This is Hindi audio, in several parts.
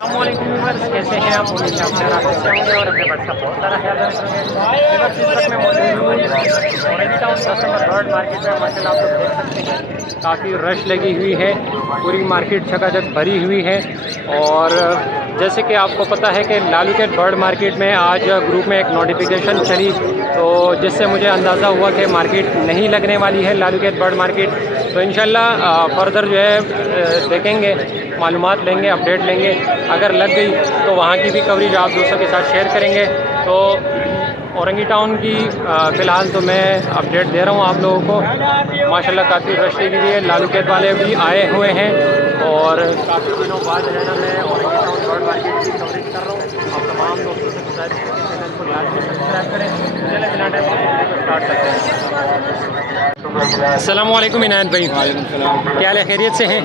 व्यूअर्स, कैसे हैं आप? उम्मीद है अपने आप अच्छे होंगे और अपने बट का बहुत सारा ख्याल रखेंगे। व्यूअर्स, इस वक्त मैं मौजूद हूँ orange town 10 number bird market में। माशाल्लाह आप लोग देख सकते हैं काफ़ी रश लगी हुई है, पूरी मार्केट छकाछक भरी हुई है। और जैसे कि आपको पता है कि लालू कैट बर्ड मार्केट में आज ग्रुप में एक नोटिफिकेशन चली, तो जिससे मुझे अंदाज़ा हुआ कि मार्केट नहीं लगने वाली है लालू कैट बर्ड मार्केट। तो इंशाल्लाह फर्दर जो है देखेंगे, मालूमात लेंगे, अपडेट लेंगे। अगर लग गई तो वहाँ की भी कवरेज आप दोस्तों के साथ शेयर करेंगे। तो औरंगी टाउन की फ़िलहाल तो मैं अपडेट दे रहा हूँ आप लोगों को। माशाल्लाह काफ़ी रश लगी हुई है, लालू कैट वाले भी आए हुए हैं और काफ़ी दिनों बाद जो है ना मैं औरंगी टाउन बर्ड मार्केट की कवरेज कर रहा हूँ। आप तमाम दोस्तों से गुजारिश है कि चैनल को लाजमी सब्सक्राइब करें। चलिए बिना टाइम को स्टार्ट करते हैं। अस्सलामुअलैकुम इनायत भाई, क्या हाल है? खैरियत से हैं?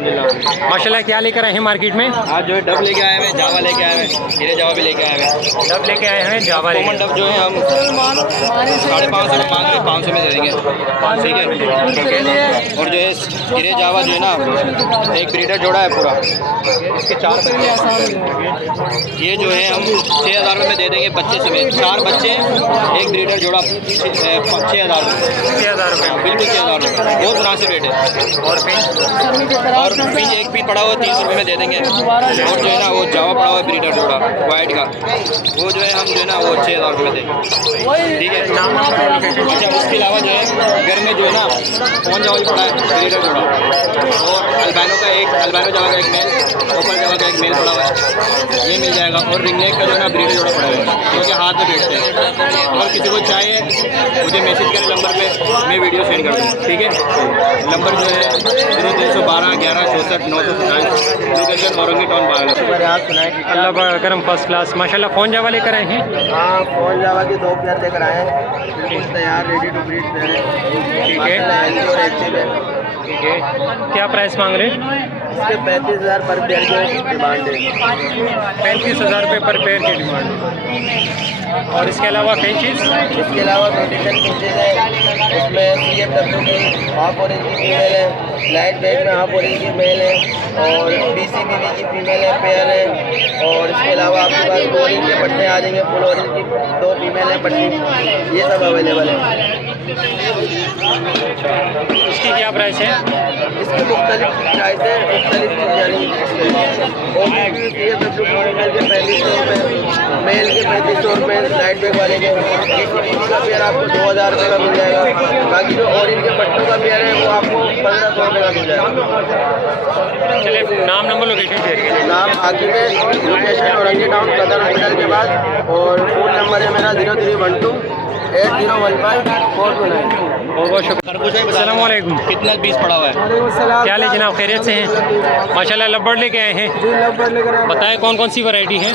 माशाल्लाह। क्या लेकर आए हैं मार्केट में? आज जो है डब लेके आए हैं, जावा लेके आए हैं, हीरे जावा भी लेके आए हैं। डब लेके आए हैं, जावा लेके। कॉमन डब जो है हम 550 में मांग रहे हैं, 500 में दे देंगे। ठीक है। और जो है हीरे जावा जो है ना एक ब्रीडर जोड़ा है पूरा, इसके 4 बच्चे। ये जो है हम 6000 में दे देंगे बच्चे समेत, 4 बच्चे एक ब्रीडर जोड़ा 6000 में। 6000 रुपये में बिल्कुल 6000 में, बहुत मुनासिब रेट है। और पिंच एक पीस पड़ा हुआ है 300 रुपये में दे देंगे। और जो है ना वो जावा पड़ा हुआ है ब्रीडर जोड़ा वाइट का, वो जो है हम जो है ना वो 6000 रुपये में देंगे। ठीक है। अच्छा, उसके अलावा जो है घर में जो है ना कौन जावा भी पड़ा है ब्रीडर जोड़ा, और अल्बानो का एक अल्बानो जावा का एक मेल, ओपन जावा का एक मेल पड़ा हुआ है, ये मिल जाएगा। और रिंगनेक का जो है ना ब्रीडर जोड़ा पड़ा हुआ है, क्योंकि हाथ में बैठते हैं। अगर किसी को चाहिए मुझे मैसेज करें नंबर पे, मैं वीडियो सेंड कर दूँ। ठीक है। नंबर जो है 0312 11 64 927, लोकेशन औरंगी टाउन बारह। अल्लाह करम फर्स्ट क्लास। माशाल्लाह फ़ोन जावा लेकर आए हैं। हाँ, फोन जावा के 2 पेयर लेकर आए हैं, बिल्कुल तैयार रेडी टू ब्रीड पेयर है। ठीक है। हेल्दी और एक्टिव है। ठीक है। क्या प्राइस मांग रहे हैं? इसके 35,000 पर पेयर की डिमांड है। 35,000 रुपये पर पेयर की डिमांड है। और इसके अलावा पेंचीज? इसके अलावा मेडिकल पिंचेज है, उसमें CFW की हाफ ऑरेंज की फीमेल है, लाइट वेट में हाफ ऑरेंज की मेल है, और BCBB की फीमेल है, पेयर है। और इसके अलावा आपके पास ऑरेंज के पट्टे आ जाएंगे, फुल ऑरेंज की 2 फीमेल है पट्टी, ये सब अवेलेबल है। इसकी क्या प्राइस है? इसकी मुख्तलिफ प्राइस है, मुख्तलिफ यानी CFW की फीमेल के 3500 रुपये, मेल के 3500 रुपये, लाइट बैग वाले के का पेयर आपको 2000 रुपये का मिल जाएगा। बाकी जो ऑरेंज के पट्टों का पेयर है वो आपको 1500 रुपये का मिल जाएगा। चलिए नाम नंबर लोकेशन शेयर कीजिए। नाम आकिब है, लोकेशन औरंगी टाउन कदर हॉस्पिटल के बाद, और फ़ोन नंबर है मेरा 0312 8015 429। बहुत बहुत शुक्रिया। अस्सलाम वालेकुम। कितना पीस पड़ा हुआ है? क्या हाल है जनाब? खैरियत से हैं? माशाल्लाह लवबर्ड लेके आए हैं। जी, लवबर्ड लेकर आए। बताएं कौन कौन सी वैरायटी है?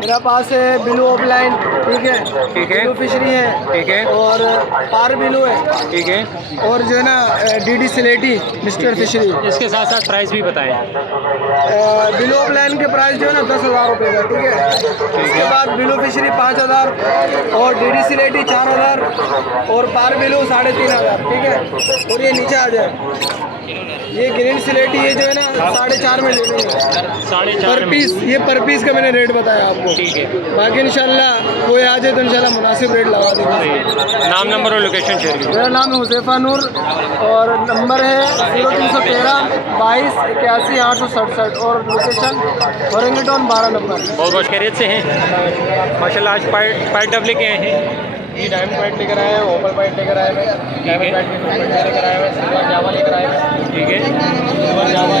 मेरा पास है ब्लू ऑफलाइन, ठीक है, ठीक है। ब्लू फिशरी है, ठीक है। और पार ब्लू है, ठीक है। और जो है ना DD सिलेटी मिस्टर फिशरी। इसके साथ साथ प्राइस भी बताएं। ब्लू ऑफलाइन के प्राइस जो है ना 10,000 रुपये का, ठीक है। इसके बाद ब्लू फिशरी 5,000, और DD सिलेटी 4,000, और पार ब्लू 3,500, ठीक है। और ये नीचे आ जाए, ये ग्रीन सिलेटी ये जो है ना 4.5 में ले लेंगे 4.5 पर पीस। ये पर पीस का मैंने रेट बताया आपको। ठीक है। बाकी इंशाल्लाह कोई आ जाए तो इंशाल्लाह मुनासिब रेट लगा देंगे। नाम नंबर और लोकेशन शेयर कीजिए। मेरा नाम है हुज़ैफ़ा नूर, और नंबर है 0313 22 81 867, और लोकेशन औरंगी टाउन 12 नंबर। बहुत बहुत खैरियत से हैं? माशाल्लाह आज पाइट डब लेके आए हैं। ये डायमंड पाइट लेकर आए हैं, ओपल पाइट लेकर आए हैं, डायमंड पाइट लेकर आए हैं, सिल्वर जावा लेकर आए हैं। ठीक है। सिल्वर जावा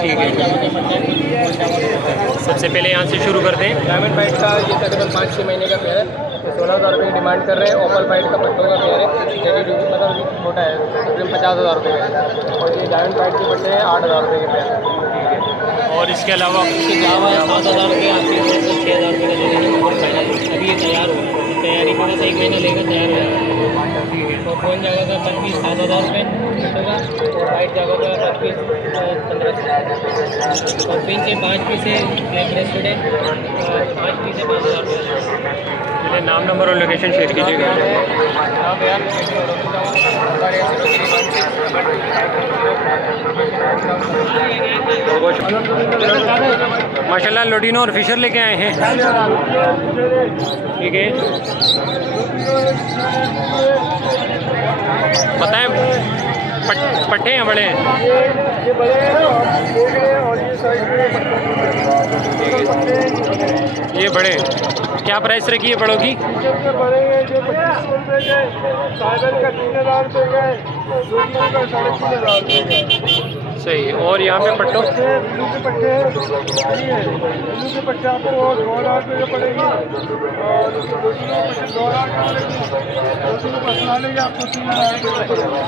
ठीक है। सबसे पहले यहाँ से शुरू करते हैं। डायमंड पाइट का ये तकरीबन 5-6 महीने का पेयर है, ये 16,000 रुपये की डिमांड कर रहे हैं। ओपल पाइट का पट्टों का पेयर है, मतलब छोटा है, तकरीबन 50,000 रुपये का। और ये डायमंड पाइट के पट्टे हैं 8,000 रुपये के पेयर। और इसके अलावा इसके जावा 7,000 रुपये आती है, 6,000 रुपये का दे देंगे। और फाइनल अभी ये तैयार हो, तैयारी के बस 1 महीना लेकर तैयार हो जाएगा। ठीक है। तो फोन जाएगा का पर पीस 7,000 रुपये होगा, और वाइट जाएगा का पर पीस 1500, और पिन के 5 पीस है, ब्लैक ब्रेस्टेड है, 5 पीस है 5,000 रुपये। चलिए नाम नंबर और लोकेशन शेयर कीजिएगा। माशाल्लाह लोडिनो और फिशर लेके आए हैं। ठीक है, बताएं पट्टे हैं बड़े हैं? ये बड़े हैं ना, आप देख रहे हैं, और ये साइड में ये बड़े क्या प्राइस रखी है बड़ों की? बड़े हैं जो 2500 रुपये के, साइबर का 3000 रुपये का, दूसरे का 3500 रुपये का। सही। और यहाँ पे पट्टों ब्लू के पट्टे हैं, ब्लू के पट्टे आपको 2000 रुपये के पड़ेंगे, और दूसरे पट्टे 2000 का पड़ेंगे, दूसरे पसना लेंगे आपको 3000 रुपये का पड़ेगा।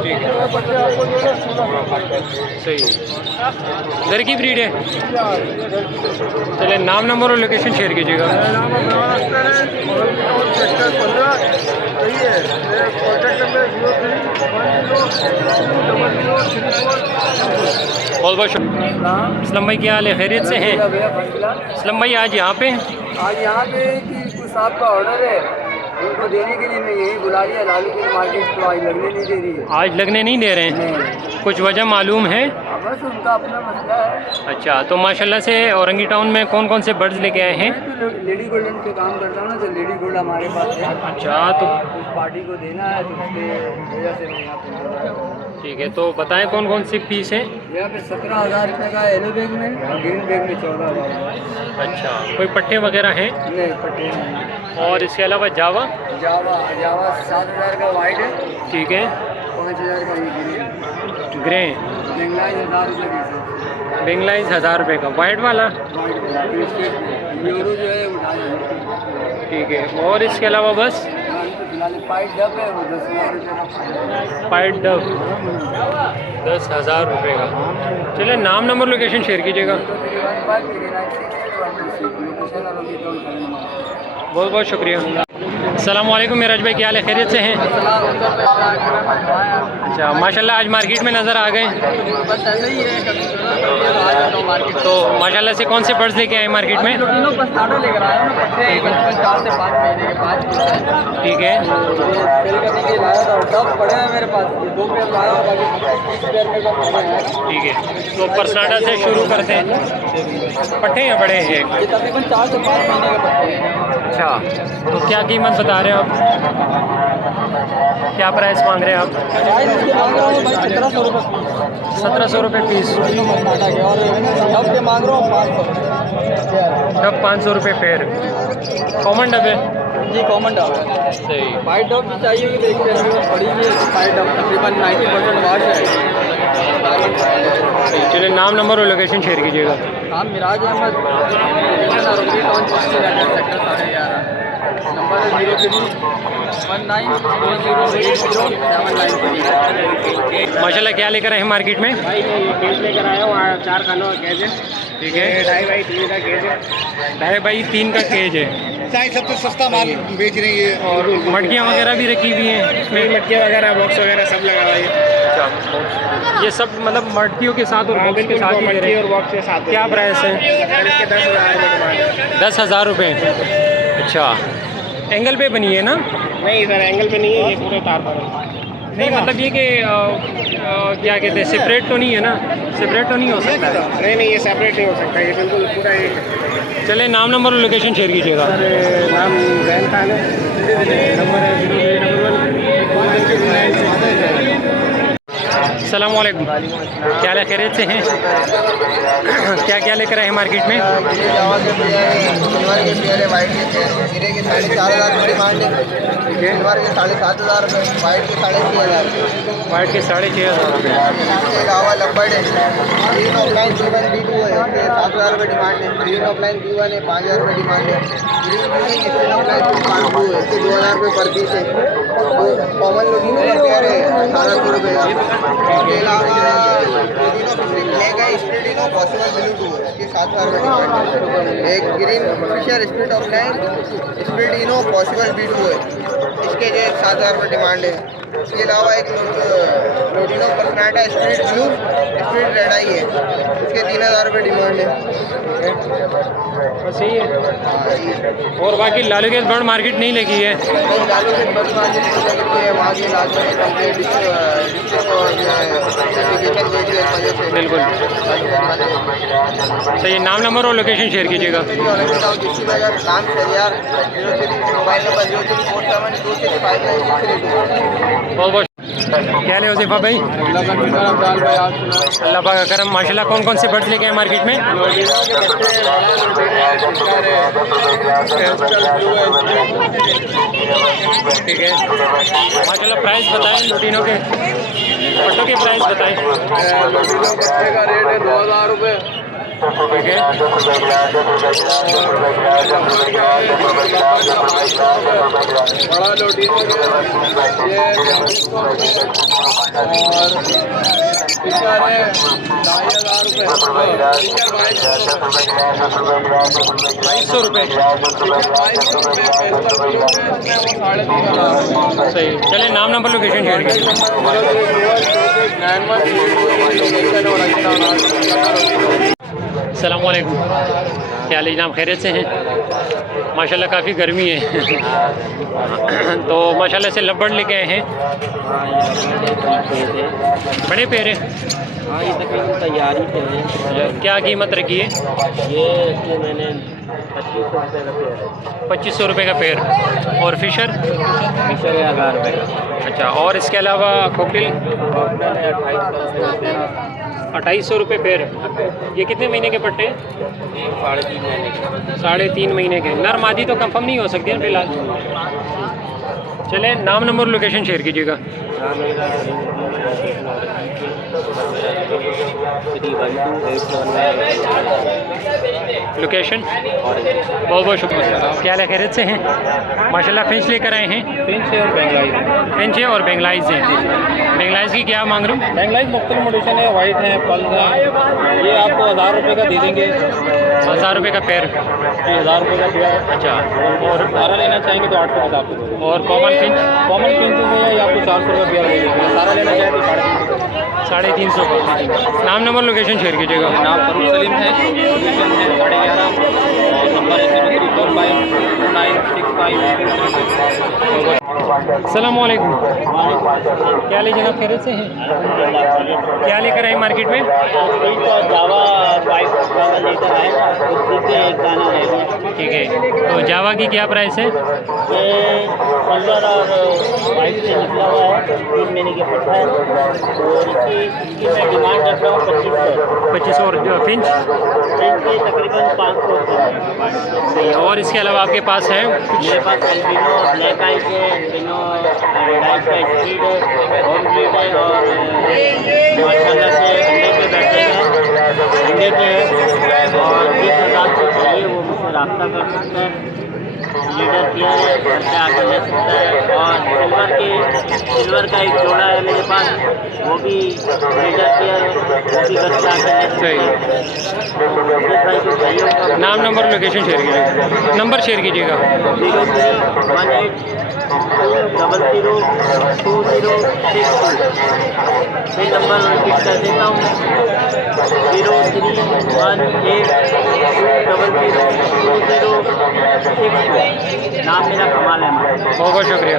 ठीक है, पट्टे आपको जो है 16 सही। घर की ब्रीड है? चलिए नाम नंबर और लोकेशन शेयर कीजिएगा। नाम सेक्टर 15 सही है। Contact number 03100334। बहुत बहुत शुक्रिया। असलम भाई क्या हाल है, खैरियत से हैं? असलम भाई आज यहाँ पे आज यहाँ पे कि कुछ आपका ऑर्डर है, उनको देने के लिए मैं यही बुला लिया। लालू की मार्केट तो आज लगने नहीं दे रही है। आज लगने नहीं दे रहे हैं? कुछ वजह मालूम है? बस उनका अपना मसला है। अच्छा, तो माशाल्लाह से औरंगी टाउन में कौन कौन से बर्ड्स लेके आए हैं? मैं तो लेडी गोल्डन पे काम करता हूँ ना, तो लेडी गोल्ड हमारे पास है। अच्छा, तो उस पार्टी को देना है, तो उसके वजह से मैं यहाँ पे ठीक है, तो बताएं कौन कौन सी पीस है? यहाँ पे 17,000 रुपये का येलो बैग में, और ग्रीन बैग में 14,000। अच्छा, कोई पट्टे वगैरह हैं? नहीं पट्टे नहीं। और इसके अलावा जावा? जावा 7,000 का वाइट है, ठीक है, 5,000 का ये ग्रीन। ग्रे बेंगलाई 1,000 रुपये की बेंगलाइज 1000 रुपये का, वाइट वाला? यूरो जो है उठा जाए। ठीक है, और इसके अलावा बस फिलहाल पाइट डब है, वो 10,000 रुपये का। पाइट डब 10,000 रुपये का। चलिए नाम नंबर लोकेशन शेयर कीजिएगा। बहुत बहुत शुक्रिया। अस्सलाम वालेकुम मेराज भाई, क्या हाल है, खैरियत से हैं? अच्छा, माशाल्लाह आज मार्केट में नज़र आ गए। बस ऐसे ही है, कभी मार्केट। तो माशाल्लाह से कौन से बर्ड्स लेके आए मार्केट में? तीनों बस स्टार्टर लेकर आया हूँ, बच्चे 4 से 5 महीने के 5। ठीक है, सेल करने के लिए लाया था, टॉप पड़े हैं मेरे पास, 2 पेयर लाया हूँ, बाकी 30 पेयर मेरे पास पड़े हैं। ठीक है, तो परसनाडा से शुरू करते हैं। पट्टे हैं बड़े हैं? ये तकरीबन 4 से 5 महीने के पट्टे हैं। अच्छा, तो क्या कीमत बता रहे हैं आप? क्या प्राइस मांग रहे हैं आप? 1700 रुपये 1700 रुपये पीस। और डब के मांग रहा हूँ 500। डब 500 रुपये पेयर, कॉमन डब है? जी कॉमन डब है। सही। वाइट डब भी चाहिए कि देखते हैं बड़ी है वाइट डब, तकरीबन 90% वाश है। चलिए नाम नंबर और लोकेशन शेयर कीजिएगा। नाम Miraj Ahmed, Orangi town sector 11.5। Number है 0319008079। माशाल्लाह क्या लेकर आए हैं मार्केट में? भाई मैं ये केज लेकर आया हूँ, 4 खानों का केज है। ठीक है, 2.5 बाई 3 का केज है। 2.5 बाई 3 का केज है। सबसे सस्ता माल बेच रही है। और मटकियाँ वगैरह भी रखी हुई हैं इसमें? मटकियाँ वगैरह, बॉक्स वगैरह सब लगा हुआ है। अच्छा, ये सब मतलब मटकियों के साथ और बॉक्स के साथ ही दे रहे और हैं? बॉक्स के साथ। क्या प्राइस है? इसके 10,000 रुपये डिमांड है। 10,000 रुपये। अच्छा, एंगल पे बनी है ना? नहीं सर, एंगल पे नहीं है, ये पूरे तार पर है। नहीं मतलब ये कि क्या कहते हैं, सेपरेट तो नहीं है ना? सेपरेट तो नहीं हो सकता है? नहीं नहीं, ये सेपरेट नहीं हो सकता, ये बिल्कुल पूरा एक। चले नाम नंबर और लोकेशन शेयर कीजिएगा। नाम जैन खान है, नंबर है 08111। अस्सलाम वालेकुम, क्या हाल है, खैरियत से हैं? क्या क्या लेकर आए हैं मार्केट में? सिल्वर के पेयर है, वाइट के पेयर है, हीरे के 4,500 रुपये डिमांड है। सिल्वर के 7,500 रुपये, वाइट के 6,500 रुपये। वाइट के 6,500 रुपये। इसके अलावा लंबर्ड है, ग्रीन ऑफलाइन B1 B2 है, इसके 7,000 रुपये डिमांड है। ग्रीन ऑफलाइन B1 है, 5,000 रुपये डिमांड है। ग्रीन इसके ऑफलाइन B2 है, इसके 2,000 रुपये पर पीस है। कॉमन लोगिनो का पेयर है 1,800 रुपये का। इसके अलावा ब्लैक है, स्प्लिटिनो पॉसिबल ब्लू 2 है, इसके 7,000 रुपये डिमांड है। एक green Fischer split opaline split ino possible B2 है, इसके जो 7,000 रुपये डिमांड है। इसके अलावा एक लोडिनो पर्सनाटा स्प्लिट ब्लू स्प्लिट रेड आई है, इसके 3,000 रुपये डिमांड है। बस यही है। और बाकी लालू के बर्ड मार्केट नहीं लगी है। लालू के बर्ड मार्केट है वहाँ की लाल बिल्कुल सही। नाम नंबर और लोकेशन शेयर कीजिएगा। नाम शरियार 03 मोबाइल नंबर 0347235963। बहुत बहुत क्या है वजीफा भाई? अल्लाह पाक का करम माशाल्लाह। कौन कौन से बर्ड्स लेके आए मार्केट में? ठीक है माशाल्लाह। प्राइस बताएं लुटिनों के, पट्टों के प्राइस बताएं। लुटिनो बच्चे का रेट है 2,000 रुपये। ठीक है बड़ा लोटिनो ये 2,200 रुपये। सही। चले नाम नंबर लोकेशन शेयर कीजिए। अस्सलाम वालेकुम, क्या हाल है जनाब? खैरियत से हैं? माशाल्लाह काफ़ी गर्मी है तो माशाल्लाह से लबड़ लेके आए हैं। बड़े पैर हैं। हाँ ये तकरीबन तैयारी पे है। क्या कीमत रखी है? ये मैंने 2500 रुपये का पैर। और फिशर? फिशर है 1,000 रुपये का। अच्छा। और इसके अलावा कोकिल? 2800 रुपये पैर। ये कितने महीने के पट्टे हैं? 3.5 महीने के। 3.5 महीने के। नर मादी तो कंफर्म नहीं हो सकती है फिलहाल। चलें नाम नंबर लोकेशन शेयर कीजिएगा। लोकेशन बहुत बहुत शुक्रिया। क्या हाल है? खैरियत से हैं? माशाल्लाह फिंच लेकर आए हैं। फिंच है और बेंगलाइज है। फिंच है और बेंगलाइज हैं। बेंगलाइज की क्या मांग रहे हो? बेंगलाइज मुख्तलिफ मोडिशन है, वाइट है, पल्स है। ये आपको 1,000 रुपये का दे देंगे। 1000 रुपये का पैर। 1,000 रुपये का पेयर। अच्छा। और सारा लेना चाहेंगे तो 800 के हिसाब से। और कॉमन फिंच? कॉमन फिंच में ये आपको 400 रुपये पेयर दे देंगे। सारा लेना चाहे तो 350 का। नाम नंबर लोकेशन शेयर कीजिएगा। नाम फरूख सलीम है, लोकेशन है 11:30 और नंबर है 03452965। अस्सलाम वालेकुम, क्या ले जनाब? खैरियत से हैं? क्या लेकर आए मार्केट में? जावा 5 लेकर आएगा, उससे एक दाना रहेगा। ठीक है, तो जावा की क्या प्राइस है? ये सिल्वर और वाइट से निकला हुआ है, 3 महीने के पट्टा है। और इसकी मैं डिमांड रख रहा हूँ 2500। और जो फिंच? की तकरीबन 500 सही है। और इसके अलावा आपके पास है? मेरे पास एल्बिनो ब्लैक आइज है, एल्बिनो रेड आइज का स्पीड है, होम ब्रीड है और माशाल्लाह से अंडे पे बैठेगा, अंडे पे है। और 20,000 को चाहिए वो मुझसे रब्ता कर सकता है। लीडर किया है, घर से आकर ले सकता है। और सिल्वर का एक जोड़ा है मेरे पास, वो भी लीडर किया है, वो भी घर से आकर ले सकता है। नाम नंबर लोकेशन शेयर कीजिएगा। नंबर शेयर कीजिएगा। 0318002062। ये नंबर रिपीट कर देता हूँ, 0318002062। नाम मेरा कमाल है। बहुत बहुत शुक्रिया।